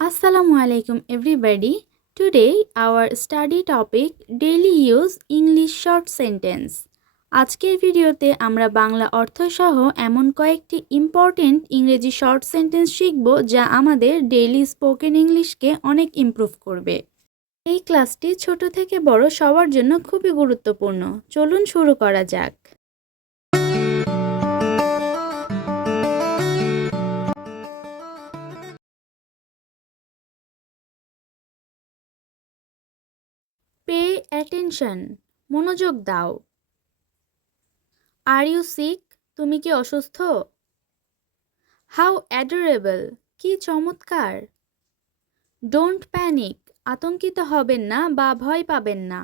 Assalamu alaikum, everybody. Today, our study topic, daily use English short sentence. আজকের ভিডিওতে আমরা বাংলা অর্থসহ এমন কয়েকটি ইম্পর্টেন্ট ইংরেজি শর্ট সেন্টেন্স শিখব যা আমাদের ডেইলি স্পোকেন ইংলিশকে অনেক ইমপ্রুভ করবে এই ক্লাসটি ছোট থেকে বড় সবার জন্য খুবই গুরুত্বপূর্ণ চলুন শুরু করা যাক পে অ্যাটেনশন মনোযোগ দাও। আর ইউ সিক তুমি কি অসুস্থ? হাউ অ্যাডোরেবল কি চমৎকার। ডোন্ট প্যানিক আতঙ্কিত হবেন না বা ভয় পাবেন না।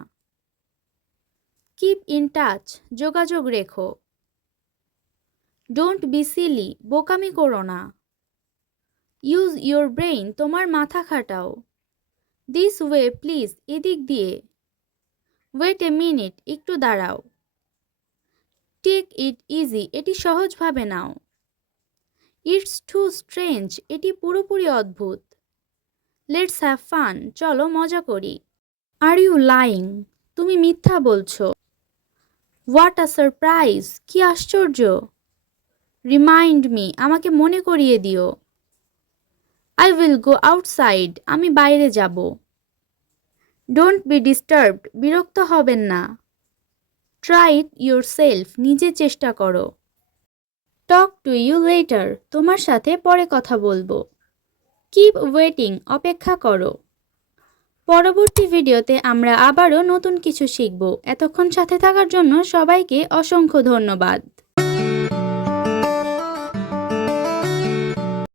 কিপ ইন টাচ যোগাযোগ রেখো। ডোন্ট বি সিলি বোকামি করো না। ইউজ ইউর ব্রেইন তোমার মাথা খাটাও। দিস ওয়ে প্লিজ এদিক দিয়ে। ওয়েট এ মিনিট একটু দাঁড়াও। টেক ইট ইজি এটি সহজভাবে নাও। ইটস টু স্ট্রেঞ্জ এটি পুরোপুরি অদ্ভুত। লেটস হ্যাভ ফান চলো মজা করি। আর ইউ লাইং তুমি মিথ্যা বলছো। হোয়াট আ সারপ্রাইজ কি আশ্চর্য। রিমাইন্ড মি আমাকে মনে করিয়ে দিও। আই উইল গো আউটসাইড আমি বাইরে যাব। ডোন্ট বি ডিস্টার্বড বিরক্ত হবেন না। ট্রাই ইট ইউর সেলফ নিজে চেষ্টা করো। টক টু ইউ লেটার তোমার সাথে পরে কথা বলব। কিপ ওয়েটিং অপেক্ষা করো। পরবর্তী ভিডিওতে আমরা আবারও নতুন কিছু শিখব। এতক্ষণ সাথে থাকার জন্য সবাইকে অসংখ্য ধন্যবাদ।